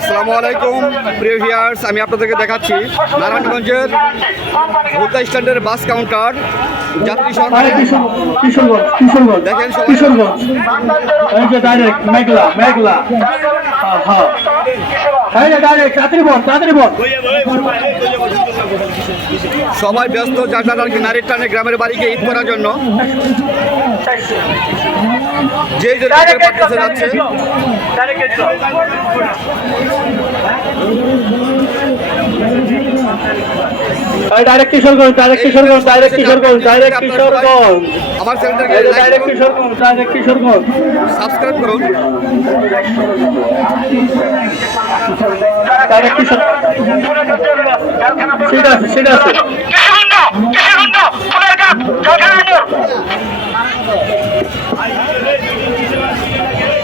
আসসালামু আলাইকুম প্রিয় ভিউয়ার্স, আমি আপনাদেরকে দেখাচ্ছি নারায়ণগঞ্জের ভোক্তা স্ট্যান্ডের বাস কাউন্টার যাত্রী সহকারে। দেখেন সবাই ব্যস্ত, যার যার আর কি নারীর টানে গ্রামের বাড়িকে ঈদ করার জন্য যে যাচ্ছে। Direct Kishoreganj, direct Kishoreganj, direct Kishoreganj, direct Kishoreganj. আমার চ্যানেলটাকে direct Kishoreganj, direct Kishoreganj subscribe করুন। ডাইরেক্ট কিশোরগঞ্জ, ঠিক আছে, ঠিক আছে। কিশোরগঞ্জ, কিশোরগঞ্জ, ফুলেরঘাট, জলখানাপুর।